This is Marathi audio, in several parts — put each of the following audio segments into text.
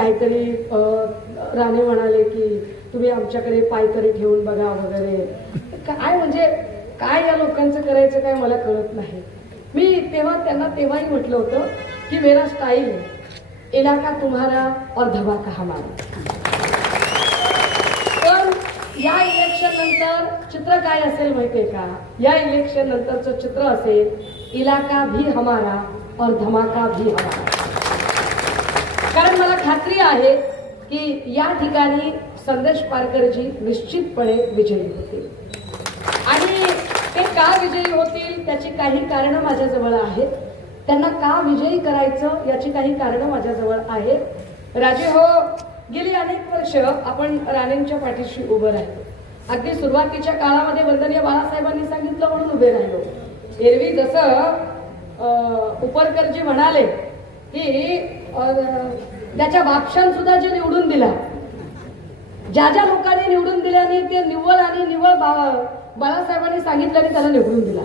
काहीतरी राणे म्हणाले की तुम्ही आमच्याकडे पायतरी ठेवून बघा वगैरे. काय म्हणजे काय या लोकांचं करायचं काय मला कळत नाही. मी तेव्हा त्यांना तेव्हाही म्हटलं होतं की मेरा स्टाईल इलाका तुम्हाला और धमाका हमारा. पण या इलेक्शन नंतर चित्र काय असेल माहितीये का? या इलेक्शन नंतरचं चित्र असेल इलाका भी हमारा और धमाका भी हमारा. कारण मला खात्री आहे की या ठिकाणी संदेश पारकरजी निश्चितपणे विजयी होतील. आणि ते का विजयी होतील त्याची काही कारणं माझ्याजवळ आहेत. त्यांना का विजयी करायचं याची काही कारणं माझ्याजवळ आहेत. राजे हो गेली अनेक वर्ष आपण राणेंच्या पाठीशी उभं राहिलो. अगदी सुरुवातीच्या काळामध्ये वंदनीय बाळासाहेबांनी सांगितलं म्हणून उभे राहिलो. एरवी जसं उपरकरजी म्हणाले की त्याच्या बापशान सुद्धा जे निवडून दिला. ज्या ज्या लोकांनी निवडून दिल्याने ते निव्वळ आणि निव्वळ बा- बाळासाहेबांनी सांगितल्याने त्याला निवडून दिला.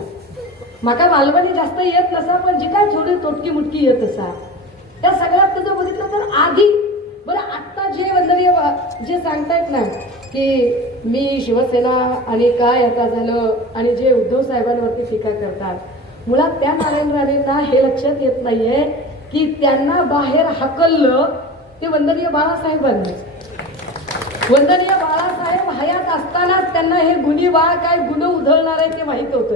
माका मालवणी जास्त येत नसा पण जी काय थोडी तोटकी मुटकी येत असा. त्या सगळ्यात तुझं बघितलं तर आधी बरं आत्ता जे वंदनीय जे सांगतायत ना की मी शिवसेना आणि काय आता झालं आणि जे उद्धव साहेबांवरती टीका करतात. मुळात त्या नारायण राणेंना हे लक्षात येत नाहीये की त्यांना बाहेर हाकललं ते वंदनीय बाळासाहेबांनीच वंदनीय बाळासाहेब हयात असतानाच त्यांना हे गुन्हे बाळ काय गुन्हे उधळणार आहे ते माहीत होतं.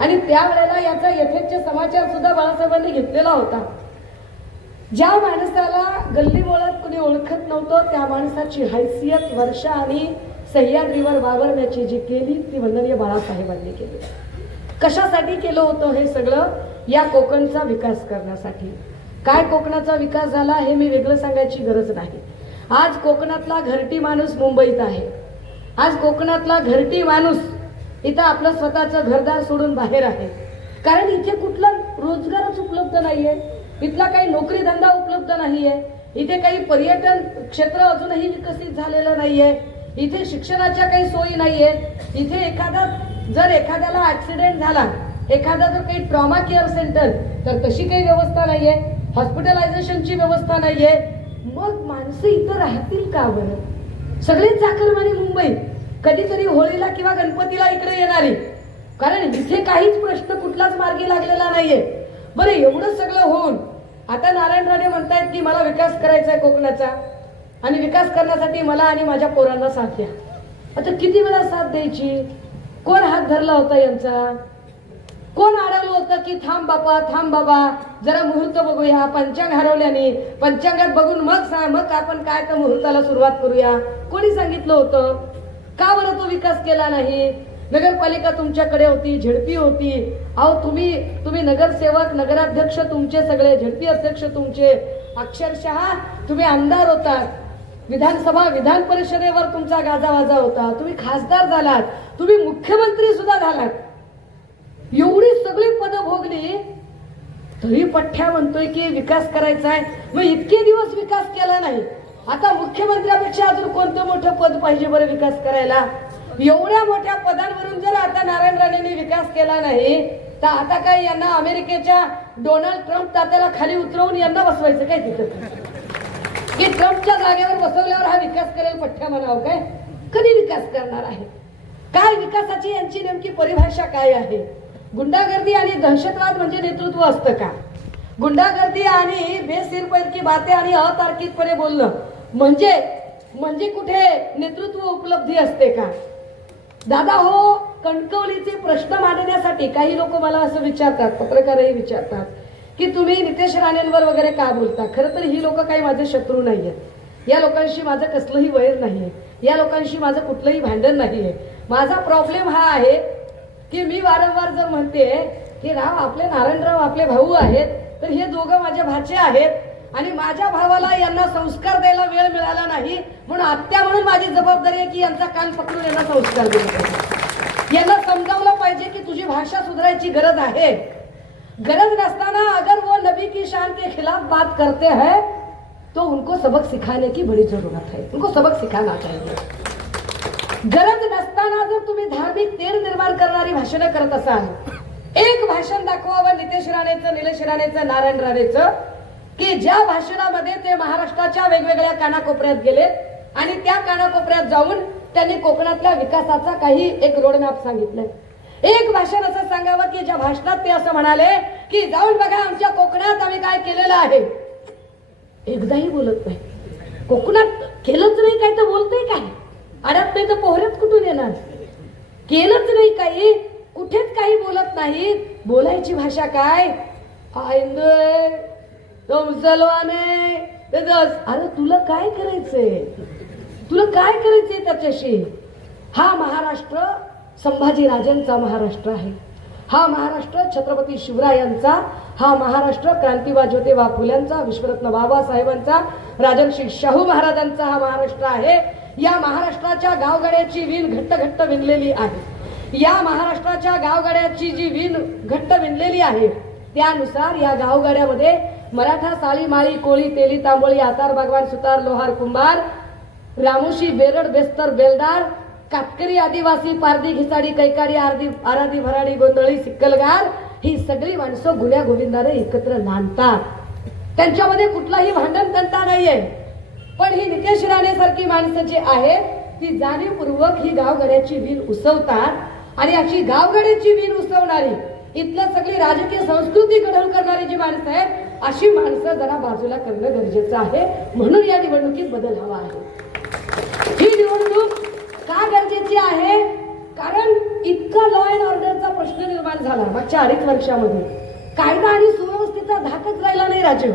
आणि त्यावेळेला याचा यथेच्छ समाचार सुद्धा बाळासाहेबांनी घेतलेला होता. ज्या माणसाला गल्ली बोळात कुणी ओळखत नव्हतं त्या माणसाची हैसियत वर्षा आणि सह्याद्रीवर वावरण्याची जी केली ती वंदनीय बाळासाहेबांनी केली. कशासाठी केलं होतं हे सगळं? या कोकणचा विकास करण्यासाठी. काय कोकणाचा विकास झाला हे मी वेगळं सांगायची गरज नाही. आज कोकणातला घरटी माणूस मुंबईत आहे. आज कोकणातला घरटी माणूस इथं आपलं स्वतःचं घरदार सोडून बाहेर आहे. कारण इथे कुठला रोजगारच उपलब्ध नाहीये. इथला काही नोकरी धंदा उपलब्ध नाहीये. इथे काही पर्यटन क्षेत्र अजूनही विकसित झालेलं नाहीये. इथे शिक्षणाच्या काही सोयी नाहीयेत. इथे एखादा जर एखाद्याला ऍक्सिडेंट झाला एखादा जर काही ट्रॉमा केअर सेंटर तर तशी काही व्यवस्था नाहीये. हॉस्पिटलायझेशनची व्यवस्था नाहीये. मग माणसं इथं राहतील का बरं? सगळेच चाकरमानी मुंबई कधीतरी होळीला किंवा गणपतीला इकडे येणारी. कारण इथे काहीच प्रश्न कुठलाच मार्गी लागलेला नाहीये. बरं एवढं सगळं होऊन आता नारायण राणे म्हणतायत की मला विकास करायचा आहे कोकणाचा. आणि विकास करण्यासाठी मला आणि माझ्या पोरांना साथ द्या. आता किती वेळा साथ द्यायची? कोण हात धरला होता यांचा? कोण अडवलं होतं की थांब बापा थांब बाबा जरा मुहूर्त बघूया पंचांग हरवल्याने पंचांगात बघून मग सांग मग आपण काय तर मुहूर्ताला सुरुवात करूया? कोणी सांगितलं होतं? का बरं तो विकास केला नाही? नगरपालिका तुमच्याकडे होती झेडपी होती. अहो तुम्ही तुम्ही नगरसेवक नगराध्यक्ष तुमचे सगळे झेडपी अध्यक्ष तुमचे. अक्षरशः तुम्ही आमदार होतात विधानसभा विधान परिषदेवर तुमचा गाजावाजा होता. तुम्ही खासदार झालात. तुम्ही मुख्यमंत्री सुद्धा झालात. एवढी सगळी पदं भोगली तरी पठ्ठ्या म्हणतोय की विकास करायचा आहे. मग इतके दिवस विकास केला नाही. आता मुख्यमंत्र्यापेक्षा अजून कोणतं मोठं पद पाहिजे बरं विकास करायला? एवढ्या मोठ्या पदांवरून जर आता नारायण राणेंनी विकास केला नाही तर आता काय यांना अमेरिकेच्या डोनाल्ड ट्रम्प तात्याला खाली उतरवून यांना बसवायचं काय तिथं? की ट्रम्पच्या जागेवर बसवल्यावर हा विकास करेल पठ्ठ्या म्हणावं काय? कधी विकास करणार आहे? काय विकासाची यांची नेमकी परिभाषा काय आहे? गुंडागर्दी आणि दहशतवाद म्हणजे नेतृत्व असतं का? गुंडागर्दी आणि बेसिरपैकी बाते आणि अतार्किकपणे बोलणं म्हणजे म्हणजे कुठे नेतृत्व उपलब्धी असते का? दादा हो कणकवलीचे प्रश्न मांडण्यासाठी काही लोक मला असं विचारतात पत्रकारही विचारतात की तुम्ही नितेश राणेंवर वगैरे का बोलता? खरं तर ही लोक काही माझे शत्रू नाही आहेत या लोकांशी माझं कसलंही वैर नाही आहे या लोकांशी माझं कुठलंही भांडण नाही आहे माझा प्रॉब्लेम हा आहे की मी वारंवार जर म्हणते की राव आपले नारायणराव आपले भाऊ आहेत तर हे दोघं माझे भाचे आहेत आणि माझ्या भावाला यांना संस्कार द्यायला वेळ मिळाला नाही म्हणून आत्या म्हणून माझी जबाबदारी आहे की यांचा कान पकडून यांना संस्कार दिले यांना समजावलं पाहिजे की तुझी भाषा सुधारायची गरज आहे. गरज नसताना अगर वो नबी की शान के खिलाफ बात करते हैं तो उनको सबक सिखाने की बड़ी जरूरत है. उनको सबक सिखाना चाहिए. गरज नसताना जर तुम्ही धार्मिक तेर निर्माण करणारी भाषणं करत असाल एक भाषण दाखवावं नितेश राणेचं निलेश राणेचं नारायण राणेचं की ज्या भाषणामध्ये ते महाराष्ट्राच्या वेगवेगळ्या कानाकोपऱ्यात गेले आणि त्या कानाकोपऱ्यात जाऊन त्यांनी कोकणातल्या विकासाचा काही एक रोडमॅप सांगितलं. एक भाषण असं सांगावं की ज्या भाषणात ते असं म्हणाले की जाऊन बघा आमच्या कोकणात आम्ही काय केलेलं आहे. एकदाही बोलत नाही. कोकणात केलंच नाही काय तर बोलतोय काय? अडत नाही तर पोहरत कुठून येणार? केलंच नाही काही. कुठेच काही बोलत नाही. बोलायची भाषा काय? आयंदोय तो मुसलमाने ते अरे तुला काय करायचंय? तुला काय करायचंय त्याच्याशी? हा महाराष्ट्र संभाजीराजांचा महाराष्ट्र आहे. हा महाराष्ट्र छत्रपती शिवरायांचा हा महाराष्ट्र क्रांतीबा ज्योतिबा फुल्यांचा विश्वरत्न बाबासाहेबांचा राजर्षी शाहू महाराजांचा हा महाराष्ट्र आहे. या महाराष्ट्राच्या गावगाड्याची विण घट्ट घट्ट विणलेली आहे. या महाराष्ट्राच्या गावगाड्याची जी विण घट्ट विणलेली आहे त्यानुसार या गावगाड्यामध्ये मराठा साळी माळी कोळी तेली तांबोळी आतार भगवान सुतार लोहार कुंभार रामोशी बेरड बेस्तर बेलदार कातकरी आदिवासी पारधी घिसाडी कैकाडी आरदी आराधी भराडी गोंधळी सिक्कलगार ही सगळी माणसं गुण्या गोविंदाने एकत्र नांदतात. त्यांच्यामध्ये कुठलाही भांडण तंटा नाहीये. पण ही नितेश राणे सारखी माणसं जी आहेत ती जाणीवपूर्वक ही गावगड्याची वीर उसवतात. आणि अशी गावगड्याची वीर उसवणारी इथलं सगळी राजकीय संस्कृती घडवून करणारी जी माणसं आहेत अशी माणसं जरा बाजूला करणं गरजेचं आहे. म्हणून या निवडणुकीत बदल हवा आहे. ही निवडणूक का गरजेची आहे? कारण इतका लॉ अँड ऑर्डरचा प्रश्न निर्माण झाला मागच्या अडीच वर्षामध्ये. कायदा आणि सुव्यवस्थेचा धाकच राहिला नाही राजीव.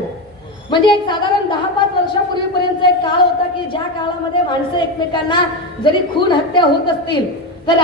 म्हणजे एक साधारण दहा पाच वर्षापूर्वीपर्यंत एक काळ होता की ज्या काळामध्ये माणसं एकमेकांना जरी खून हत्या होत असतील तर